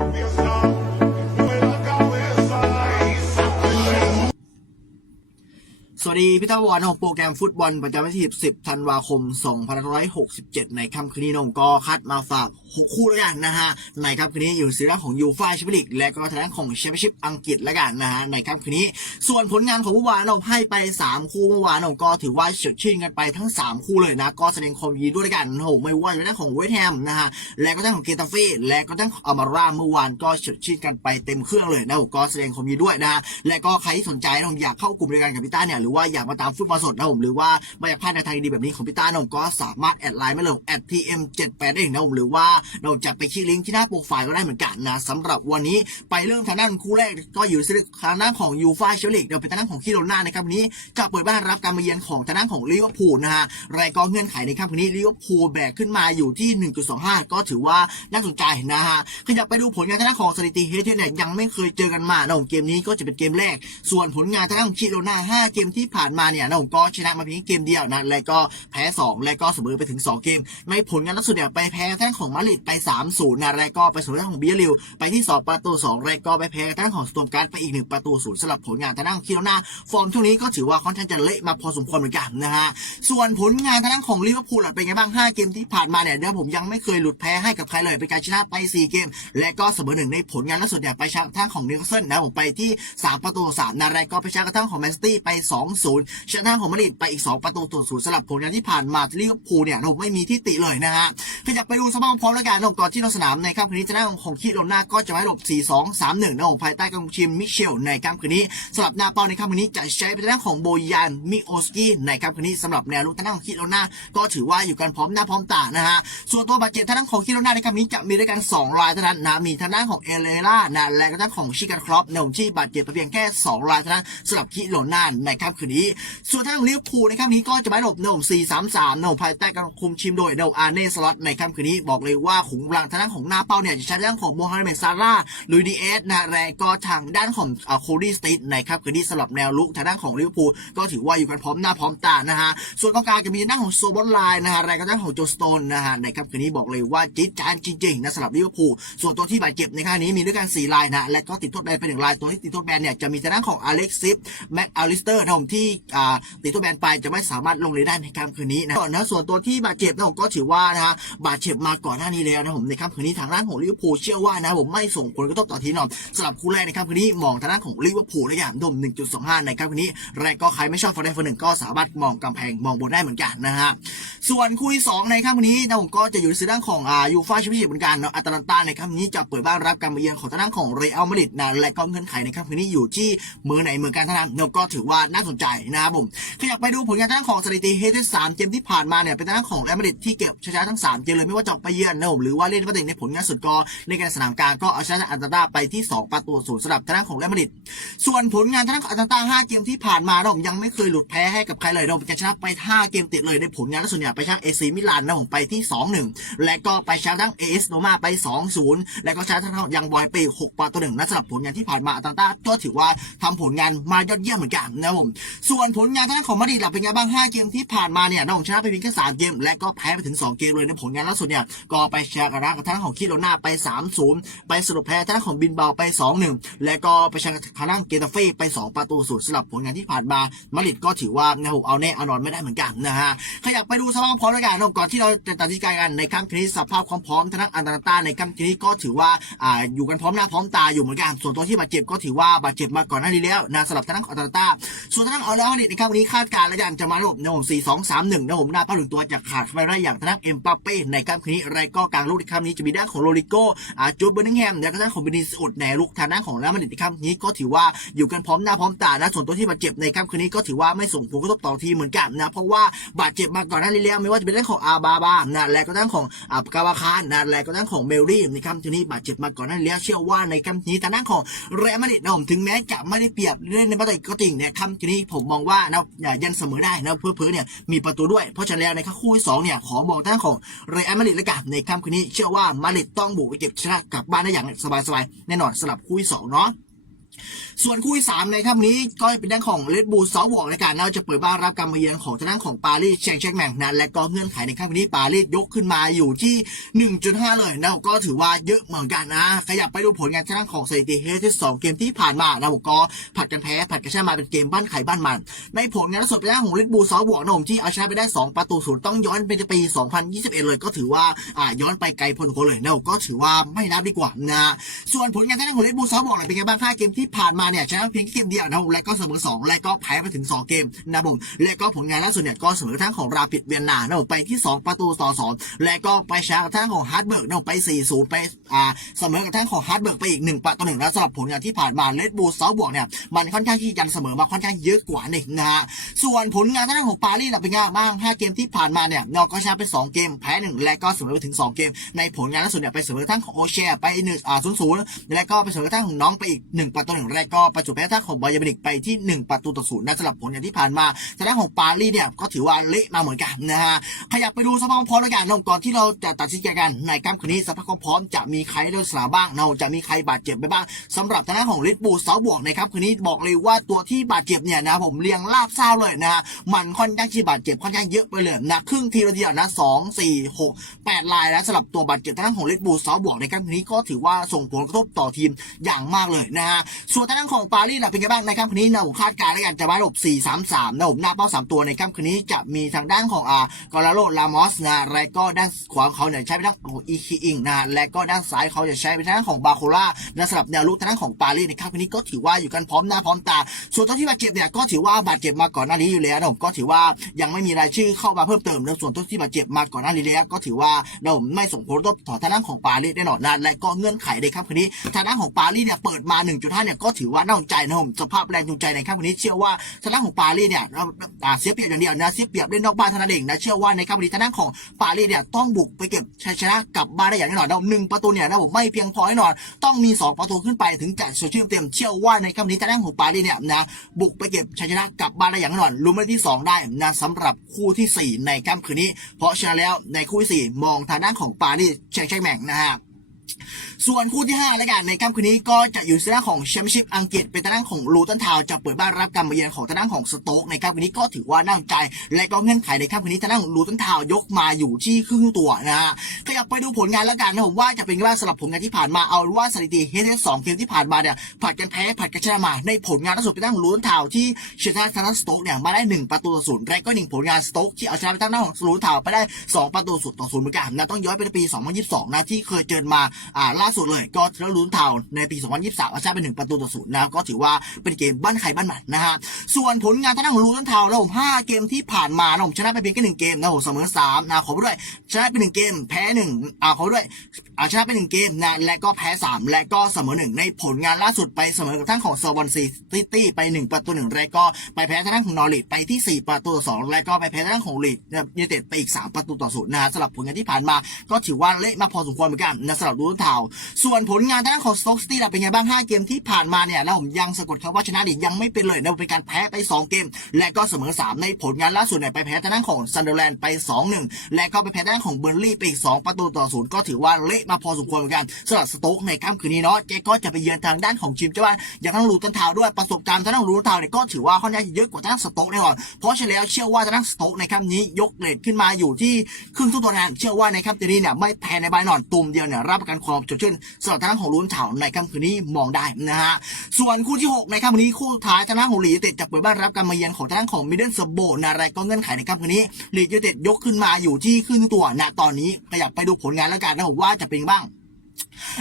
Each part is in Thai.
We'll สวัสดีพี่ตาวอนของโปรแกรมฟุตบอลประจำวันที่10ธันวาคม 2567 ในค่ำคืนนี้นงก็คัดมาฝากคู่แล้วกันนะฮะ ในค่ำคืนนี้อยู่ซีรีส์ของยูฟ่าแชมเปี้ยนลีกและก็ทางด้านของแชมเปี้ยนชิพอังกฤษแล้วกันนะฮะ ในค่ำคืนนี้ ส่วนผลงานของเมื่อวานเราให้ไป 3 คู่เมื่อวานเราก็ถือว่าเฉียดชิงกันไปทั้ง 3 คู่เลยนะ ก็แสดงความยินดีด้วยแล้วกันโอ้ไม่ว่าจะเป็นด้านของเวสต์แฮมนะฮะ และก็ด้านของเกตาเฟ่และก็ด้านของอามาราเมื่อวานก็เฉียดชิงกันไปเต็มเครื่องเลยนะผมก็แสดงความยินดีด้วยนะฮะ และก็ใครที่สนใจนะผมอยากเข้ากลุ่มเดียวกันกับพี่ต้าเนี่ยหรือว่าอยากมาตามฟุตบอลสดนะผมหรือว่าไม่อยากพลาดในทางดีแบบนี้ของพี่ต้านะผมก็สามารถแอดไลน์มาเลยแอด tm 7 8ได้นะผมหรือว่าเราจะไปคลิกลิงก์ที่หน้าโปรไฟล์ก็ได้เหมือนกันนะสำหรับวันนี้ไปเริ่มทางด้านคู่แรกก็อยู่ในทางด้านของยูฟ่าแชมเปี้ยนลีกเดี๋ยวเป็นทางด้านของคิโรนานะครับนี้จะเปิดบ้านรับการมาเยือนของทางด้านของลิเวอร์พูลนะฮะรายก็เงื่อนไขในค่ำคืนนี้ลิเวอร์พูลแบกขึ้นมาอยู่ที่ 1.25 ก็ถือว่าน่าสนใจนะฮะขยับไปดูผลงานทางด้านของสถิติเฮเทเนี่ยยังไม่เคยเจอกันมานะผมเกมนี้ก็จะเป็นเกมแรก ส่วนผลงานทางด้านของคิโรนา5เกมที่ที่ผ่านมาเนี่ยนะผมก็ชนะมาเพียงเกมเดียวนะและก็แพ้ 2 และก็เสมอไปถึง 2 เกม ในผลงานล่าสุดเนี่ยไปแพ้ทางด้านของมาริดไป 3-0นะและก็ไปเสมอทางด้านของเบียริวไปที่ 2 ประตู2และก็ไปแพ้ทางด้านของสโตมการ์ดไปอีก 1 ประตูศูนย์สำหรับผลงานทางด้านของคิโรนาฟอร์มช่วงนี้ก็ถือว่าค่อนข้างจะเละมาพอสมควรเหมือนกันนะฮะส่วนผลงานทางด้านของลิเวอร์พูลเป็นไงบ้าง5เกมที่ผ่านมาเนี่ยเดี๋ยวผมยังไม่เคยหลุดแพ้ให้กับใครเลยเป็นการชนะไป 4 เกม และก็เสมอหนึ่งในผลงานล่าสุดเนี่ยไปชนะทางของนิวคาสเซิลนะผมไปที่ 3 ประตู3นะและก็ไปชนะกระทั่งของแมนซิตี้ไป2-0ชนะของมาดริดไปอีก 2 ประตูต่อศูนย์สำหรับผลงานที่ผ่านมาลิเวอร์พูลเนี่ยผมไม่มีที่ติเลยนะฮะขยับไปดูสภาพพร้อมแล้วกันก่อนที่ลงสนามในค่ำคืนนี้จะนั่งของคิโรนาก็จะไว้หลบ 4-2-3-1นะผมภายใต้กองทีมมิเชลในค่ำคืนนี้สำหรับหน้าเป้าในค่ำคืนนี้จะใช้เป็นทางด้าของโบยานมิโอสกี้ในค่ำคืนนี้สำหรับแนวลุกทางด้านของคิโรนาก็ถือว่าอยู่กันพร้อมหน้าพร้อมตานะฮะส่วนตัวบาดเจ็บทางด้านของคิโรนาในค่ำนี้จะมีด้วยกัน 2 รายเท่านั้นนะมีทางด้านของเอเลล่านะและก็ทางของชิกันครอปในผมที่บาดเจ็บเพียงแค่ 2 รายเท่านั้นสำหรับคิโรนาในค่ำคืนนี้ ส่วนทางลิเวอร์พูลในค่ำนี้ก็จะไว้หลบในผม4-3-3ในผมภายใต้การคุมทีมโดยเดลอาร์เน่สล็อตในค่ำคืนนี้บอกเลยว่าขุมกำลังทางด้านของนาเปาเนี่ยจะใช้ทางด้านของโมฮัมเหม็ดซาร่าลุยดีเอสนะและก็ทางด้านของโคดี้สตีทในค่ำคืนนี้สำหรับแนวลุกทางด้านของลิเวอร์พูลก็ถือว่าอยู่กันพร้อมหน้าพร้อมตานะฮะส่วนกองกลางจะมีทางด้านของโซบอนไลน์นะฮะและก็ทางด้านของโจสโตนนะฮะในค่ำคืนนี้บอกเลยว่าจิ๊ดจานจริงๆนะสำหรับลิเวอร์พูลส่วนตัวที่บาดเจ็บในค่านี้มีด้วยกัน4รายนะและก็ติดโทษแบนไปหนึ่งรายตัวที่ติดโทษแบนเนี่ยจะมีทางด้านของอเล็กซิฟแม็กอลิสเตอร์นะผมที่ติดโทษแบนไปจะไม่สามารถลงเลยได้ในค่ำคืนนี้นะนะส่วนตัวที่บาดเจ็บนะผมก็ถือว่านะฮะบาดเจ็บมาก่อนหน้านี้แล้วนะผมในค่ำคืนนี้ทางด้านของลิเวอร์พูลเชื่อว่านะผมไม่ส่งผลกระทบต่อทีมนอนสำหรับคู่แรกในค่ำคืนนี้มองทางด้านของลิเวอร์พูลได้อย่างดม 1.25 ในค่ำคืนนี้แรกก็ใครไม่ชอบฟอร์เรนฟอร์หนึ่งก็สามารถมองกำแพงมองบนได้เหมือนกันนะฮะส่วนคู่ที่สองในค่ำคืนนี้นะผมก็จะอยู่ในด้านของอ่ายูฟ่าแชมเปี้ยนชิพเหมือนกันเนาะอัตแลนตาในค่ำคืนนี้จะเปิดบ้านรับการมาเยือนของทางด้านของเรอัลมาดริดนะและก็เงื่อนไขในค่ำคืนนี้อยู่ที่มือไหนมือกันเท่านั้นเนาะก็ถือว่าน่าสนใจนะครับผมขยับไปดูผลงานด้านของสถิติเฮดสามเกมที่ผ่านมาเนี่ยเป็นด้านของเรอัลมาดริดที่เก็บชนะทั้งสามเกมเลยไม่ว่าจะไปเยือนนะผมหรือว่าเล่นประเด็นในผลงานสุดก็ในการสนามกลางก็เอาชนะอัตแลนตาไปที่ 2 ประตูศูนย์สำหรับทางด้านของเรอัลมาดริดส่วนผลงานทางด้านของอัตแลนตา5เกมที่ผ่านมานะผมยังไม่เคยหลุดแพ้ให้กับใครเลยนะผมจะชนะไป 5 เกมติดเลยในผลงานล่าสุดเนี่ยไปชนะเอซีมิลานนะผมไปที่ 2-1 และก็ไปชนะทั้งเอสโนมาไป 2-0 และก็ชนะทั้งยังบอยไป6ประตูหนึ่งนะสำหรับผลงานที่ผ่านมาอัตแลนตาก็ถือว่าทำผลงานมายอดเยี่ยมเหมือนกันนะผมส่วนผลงานทางด้านของมาดริดล่ะเป็นไงบ้าง 5 เกมที่ผ่านมาเนี่ยน้องชนะไปเพียงแค่3เกม และก็แพ้ไปถึง 2 เกมเลยในผลงานล่าสุดเนี่ยก็ไปชนะกับทางด้านของคิโรนาไป 3-0 ไปสรุปแพ้ทางด้านของบินเบาไป 2-1 และก็ไปชนะทางด้านเกตาเฟ่ไป 2 ประตูศูนย์สำหรับผลงานที่ผ่านมามาดริดก็ถือว่านะผมเอาแน่เอานอนไม่ได้เหมือนกันนะฮะขยับไปดูสภาพพร้อมแล้วกันก่อนที่เราจะตัดสินใจกันในค่ำคืนนี้สภาพความพร้อมทางด้านอันตราต้าในค่ำคืนนี้ก็ถือว่าอ่าอยู่กันพร้อมหน้าพร้อมตาอยู่เหมือนกันส่วนตัวที่บาดเจ็บก็ถือว่าบาดเจ็บมาก่อนหน้านี้แล้วนะสำหรับทางด้านอันตราต้าส่วนทางด้านเอาแล้วมาดริดในค่ำคืนนี้คาดการณ์แล้วกันจะมาระบบนะผม4 2 3 1นะผมหน้าเป้าถึงตัวจะขาดไม่ได้อย่างทางด้านเอ็มปาเป้ในค่ำคืนนี้ไรก็กลางลูกในค่ำนี้จะมีด้านของโรลิโกอาจูดเบอร์นิงแฮมและก็ด้านของบินิสอุดในลูกทางด้านของแล้วมาดริดในค่ำนี้ก็ถือว่าอยู่กันพร้อมหน้าพร้อมตานะส่วนตัวที่บาดเจ็บในค่ำคืนนี้ก็ถือว่าไม่ส่งผลกระทบต่อทีเหมือนกันนะเพราะว่าบาดเจ็บมาก่อนหน้านี้แล้วไม่ว่าจะเป็นเรื่องของอาบาบานะและก็ด้านของอับกาวาคานนะและก็ด้านของเมลลี่ในค่ำคืนนี้บาดเจ็บมาก่อนหน้านี้แล้วเชื่อว่าในค่ำนี้ทางด้านของเรอัลมาดิดนะผมถึงแม้จะไม่ได้เปรียบเล่นในบ้านก็จริงเนี่ยค่ำคืนนี้ผมมองว่านะยันเสมอได้นะเพื่อๆเนี่ยมีประตูด้วย เพราะฉะนั้นแล้วในคู่ที่สองเนี่ยขอบอกทางด้งของเรอัลมาดริดและกันในค่ำคืนนี้เชื่อว่ามาดริดต้องบุกไปเก็บชนะกลับบ้านได้อย่างสบายๆแน่นอนสำหรับคู่ที่สองเนาะ ส่วนคู่ที่สามในค่ำนี้ก็เป็นด้านของเลดบูลซอฟวอร์ในการเราจะเปิดบ้านรับการมาเยือนของทางด้านของปารีสแชงแชงแมงนั้น และก็เงื่อนไขในค่ำนี้ปารีสยกขึ้นมาอยู่ที่ 1.5 เลยนะก็ถือว่าเยอะเหมือนกันนะ ขยับไปดูผลงานทางด้านของสถิติเฮที่สองเกมที่ผ่านมานะผมก็ผัดกันแพ้ผัดกันชนะมาเป็นเกมบ้านไข่บ้านมัน ในผลงานล่าสุดเป็นด้านของเลดบูลซอฟวอร์นะผมที่เอาชนะไปได้ 2 ประตูศูนย์ต้องย้อนไปในปี 2021 เลยก็ถือว่าอ่าย้อนไปไกลพอสมควรเลยนะก็ถือว่าไม่นับดีกว่านะส่วนผลงานทางด้านของเลดบูลซอฟบอกเลยเป็นไงบ้างห้าเกมที่ผ่านมาเนี่ยชนะเพียงแค่เกมเดียวนะผมและก็เสมอสองและก็แพ้ไปถึง 2 เกมนะผมและก็ผลงานล่าสุดเนี่ยก็เสมอทั้งของราปิดเวียนนานะผมไปที่ 2 ประตูต่อสองและก็ไปชนะทั้งของฮาร์ดเบิร์กนะผมไป4-0ไปอ่าเสมอกับทั้งของฮาร์ดเบิร์กไปอีก1ประตูหนึ่งนะสำหรับผลงานที่ผ่านมาเลดบูลซอฟบอกเนี่ยมันค่อนข้างที่ยันเสมอมาค่อนข้างเยอะกว่านึ่นะฮะส่วนผลงานทางด้านของปารีสเป็นไงบ้างห้าเกมที่ผ่านมาเนี่ยนอกก็ชนะไปสองเกมแพ้หนึ่งและก็เสมอไปถึงสองเกม ในผลงานล่าสุดเนี่ยไปเสมอทั้งของโอเชียไปหนึ่งอ่าศูนย์ศูนย์และก็ไปเสมอทั้งของน้องไปอีกหนึ่งประตูหนึ่งและก็ประจวบแพ้ทั้งของบอยาเมนิกไปที่หนึ่งประตูต่อศูนย์นะสำหรับผลงานที่ผ่านมาทางด้านของปารีสเนี่ยก็ถือว่าเละมาเหมือนกันนะฮะขยับไปดูสภาพพร้อมแล้วกันนะก่อนที่เราจะตัดสินใจกันในค่ำคืนนี้สภาพพร้อมจะมีใครเล่นสนามบ้างเราจะมีใครบาดเจ็บไปบ้างสำหรับทางด้านของลิทบูเซาบวกในครับคืนนี้บอกเลยว่าตัวที่บาดเจ็บเนี่ยนะผมเรียงลาบเศร้าเลยนะฮะมันค่อนข้างที่บาดเจ็บค่อนข้างเยอะไปเลยนะครึ่งทีละทีเดียวนะสองสี่หกแปดลายนะสำหรับตัวบาดเจ็บทางด้านของลิทบูเซาบวกในครับคืนนี้ก็ถือว่าส่งผลกระทบต่อทีมอย่างมากเลยนะฮะส่วนทางด้านของปารีสล่ะเป็นไงบ้างในค่ำคืนนี้นะผมคาดการณ์แล้วกันจะมาหลบ 4 3 3 นะผมหน้าเป้า 3 ตัวในค่ำคืนนี้จะมีทางด้านของอ่ากอลาโรลามอสนะและก็ด้านขวาของเขาเนี่ยใช้เป็นทางของอีคีอิงนะและก็ด้านซ้ายเขาจะใช้เป็นทางด้านของบาโคล่านะสำหรับแนวลุกทางด้านของปารีสในค่ำคืนนี้ก็ถือว่าอยู่กันพร้อมหน้าพร้อมตา ส่วนตัวที่บาดเจ็บเนี่ยก็ถือว่าบาดเจ็บมาก่อนหน้านี้อยู่แล้วนะผมก็ถือว่ายังไม่มีรายชื่อเข้ามาเพิ่มเติมนะส่วนตัวที่บาดเจ็บมาก่อนหน้านี้แล้วก็ถือว่าเราไม่ส่งผลกระทบต่อทางด้านของปารีสแน่นอนนะและก็เงื่อนไขในค่ำคืนนี้ทางด้านของปารีสเนี่ยเปิดมา 1.5เนี่ยก็ถือว่าน่าสนใจนะผมสภาพแรงจูงใจในค่ำคืนนี้เชื่อว่าทางด้านของปารีสเนี่ยอ่าเสียเปรียบอย่างเดียวนะเสียเปรียบเล่นนอกบ้านเท่านั้นเองนะเชื่อว่าในค่ำคืนนี้ทางด้านของปารีสเนี่ยต้องบุกไปเก็บชัยชนะกลับบ้านได้อย่างแน่นอนนะหนึ่งประตูเนี่ยนะผมไม่เพียงพอแน่นอน ต้องมี 2 ประตูขึ้นไปถึงจะสดชื่นเต็มเชื่อว่าในค่ำนี้ทางด้านของปารีสเนี่ยนะบุกไปเก็บชัยชนะกลับบ้านได้อย่างแน่นอนลุ้นไปที่ 2 ได้นะสำหรับคู่ทีสี่4 ในค่ำคืนนี้ เพราะฉะนั้นแล้วในคู่ที่4มองทางด้านของปารีสแชงแชงแมงนะฮะ ส่วนคู่ที่5แล้วกันในค่ำคืนนี้ก็จะอยู่ในด้านของแชมเปี้ยนชิพอังกฤษเป็นทางด้านของลูตันทาวจะเปิดบ้านรับการมาเยือนของทางด้านของสโต๊กในค่ำคืนนี้ก็ถือว่าน่าสนใจ และก็เงื่อนไขในค่ำคืนนี้ทางด้านของลูตันทาวยกมาอยู่ที่ครึ่งตัวนะฮะขยับไปดูผลงานแล้วกันนะผมว่าจะเป็นไงบ้างสำหรับผลงานที่ผ่านมาเอาว่าสถิติเฮดสองเกมที่ผ่านมาเนี่ยผัดกันแพ้ผัดกันชนะมาในผลงานล่าสุดเป็นทางของลูตันทาวที่ชนะทางด้านสโต๊กเนี่ยมาได้หนึ่งประตูต่อศูนย์และก็หนึ่งผลงานสโต๊กที่เอาชนะไปทางด้านของลูตันทาวไปได้สองประตูสุดต่อศูนย์เหมือนกันนะต้องย้อนไปในปี 2022นะที่เคยเจอมาอ่าล่าสุดเลยก็ทางลุ้นเทาในปี 2023อาชนะไปหนึ่งประตูต่อศูนย์นะก็ถือว่าเป็นเกมบ้านใครบ้านมันนะฮะส่วนผลงานทางด้านของลุ้นเทาแล้วผม5เกมที่ผ่านมานะผมชนะไปเพียงแค่หนึ่งเกมนะผมเสมอสามนะขอด้วยชนะไปหนึ่งเกมแพ้หนึ่งอ่าขอด้วยอาชนะไปหนึ่งเกมนะและก็แพ้สามและก็เสมอหนึ่งในผลงานล่าสุดไปเสมอกับทั้งของเซอร์บอนซีซิตี้ไปหนึ่งประตูหนึ่งและก็ไปแพ้ทางด้านของนอริทไปที่สี่ประตูต่อสองและก็ไปแพ้ทางด้านของลีดยูเต็ดไปอีกสามประตูต่อศูนย์นะฮะสำหรับผลงานที่ผ่านมาก็ถือว่าเละมาพอสมควรเหมือนกันนะสำหรับลุนเทาส่วนผลงานทางด้านของสโต๊กซิตี้เป็นไงบ้าง 5 เกมที่ผ่านมาเนี่ยนะผมยังสะกดคำว่าชนะดิยังไม่เป็นเลยนะเป็นการแพ้ไป 2 เกม และก็เสมอ 3 ในผลงานล่าสุดเนี่ยไปแพ้ทางด้านของซันเดอร์แลนด์ไป 2-1 และก็ไปแพ้ทางด้านของเบอร์ลี่ไปอีก 2 ประตูต่อศูนย์ก็ถือว่าเละมาพอสมควรเหมือนกันสำหรับสโต๊กในค่ำคืนนี้เนาะเจก็จะไปเยือนทางด้านของทีมเจ้าบ้านอย่างทั้งลูตันทาวด้วยประสบการณ์ทางด้านของลูตันทาวเนี่ยก็ถือว่าค่อนข้างเยอะกว่าทางด้านสโต๊กแน่นอนเพราะฉะนั้นเชื่อว่าทางด้านสโต๊กในค่ำนี้ยกเกรดขึ้นมาอยู่ที่ครึ่งทุกตัวแทนเชื่อว่าในค่ำคืนนี้เนี่ยไม่แพ้ในบายนอนตุ่มเดียวเนี่ยรับประกันความสดชื่นสำหรับทางของลูตันทาวในค่ำคืนนี้มองได้นะฮะส่วนคู่ที่6ในค่ำคืนนี้คู่ท้ายทางของหลียูเต็ดจะเปิดบ้านรับการมาเยือนของทางของมิดเดิลสโบนะอะไรก็เงื่อนไขในค่ำคืนนี้หลียูเต็ดยกขึ้นมาอยู่ที่ขึ้นตัวณตอนนี้ขยับไปดูผลงานแล้วกันนะผมว่าจะเป็นบ้าง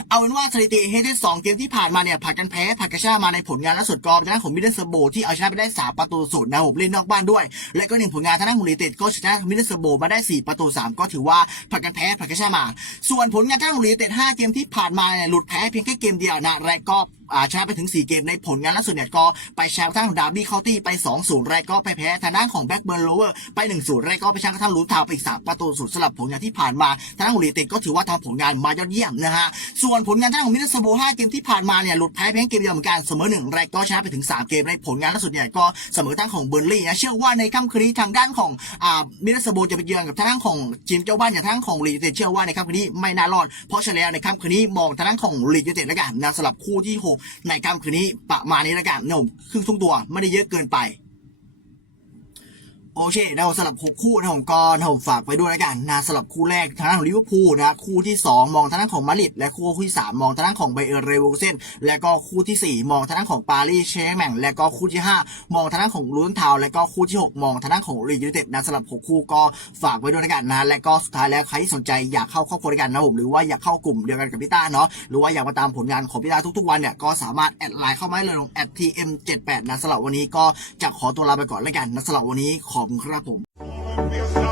เอาเป็นว่าสถิติเฮดที่สองเกมที่ผ่านมาเนี่ยผัดกันแพ้ผัดกันชนะมาในผลงานล่าสุดก็ทางด้านของมิดเดิลเซโบที่เอาชนะไปได้สามประตูศูนย์นะผมเล่นนอกบ้านด้วย และก็หนึ่งผลงานทางด้านของลียูไนเต็ดก็ชนะมิดเดิลเซโบมาได้สี่ประตูสามก็ถือว่าผัดกันแพ้ผัดกันชนะมา ส่วนผลงานทางด้านของลียูไนเต็ดห้าเกมที่ผ่านมาเนี่ยหลุดแพ้เพียงแค่เกมเดียวนะและก็อ่าชนะไปถึง 4 เกมในผลงานล่าสุดเนี่ยก็ไปแชมป์ทางของดาร์บี้เคาน์ตี้ไป 2-0 แรกก็ไปแพ้ทางด้านของแบ็กเบิร์นโลเวอร์ไป 1-0 แรกก็ไปชนะทั่งลูทาวไปอีก 3 ประตูศูนย์สำหรับผลงานที่ผ่านมาทางด้านของลีเต็ดก็ถือว่าทำผลงานมายอดเยี่ยมนะฮะส่วนผลงานทางด้านของมิสเตอร์โบ5เกมที่ผ่านมาเนี่ยหลุดแพ้เพียงเกมเดียวเหมือนกันเสมอ1แรกก็ชนะไปถึง 3 เกมในผลงานล่าสุดเนี่ยก็เสมอทางของเบอร์ลี่นะเชื่อว่าในค่ำคืนนี้ทางด้านของอ่ามิสเตอร์โบจะไปเยือนกับทางด้านของทีมเจ้าบ้านอย่างทางด้านของลีเต็ดเชื่อว่าในค่ำคืนนี้ไม่น่ารอด เพราะฉะนั้นแล้วในค่ำคืนนี้มองทางด้านของลียูไนเต็ดแล้วกันนะสำหรับคู่ที่หกในค่ำคืนนี้ประมาณนี้แล้วกันนะผมครึ่งทุ่งตัวไม่ได้เยอะเกินไป โอเคนะสำหรับหกคู่นะผมก็นะผมฝากไปด้วยแล้วกันนะสำหรับคู่แรกทางด้านของลิเวอร์พูลนะคู่ที่ 2 มองทางด้านของมาริดและคู่ที่ 3 มองทางด้านของไบเออร์เรเวลเซนและก็คู่ทีสี่4 มองทางด้านของปารีสแชร์แมงและก็คู่ที่ 5 มองทางด้านของลูนทาวและก็คู่ที่ 6 มองทางด้านของรียูไนเต็ดนะสำหรับ6คู่ก็ฝากไว้ด้วยแล้วกันนะและก็สุดท้ายแล้วใครที่สนใจอยากเข้าครอบครัวด้วยกันนะผมหรือว่าอยากเข้ากลุ่มเดียวกันกับพี่ต้าเนาะหรือว่าอยากมาตามผลงานของพี่ต้าทุกๆวันเนี่ยก็สามารถแอดไลน์เข้ามาได้เลยผมแอด tm78 นะสำหรับวันนี้ก็จะขอตัวลาไปก่อนแล้วกันนะสำหรับวันนี้ขอคุณครับผม We'll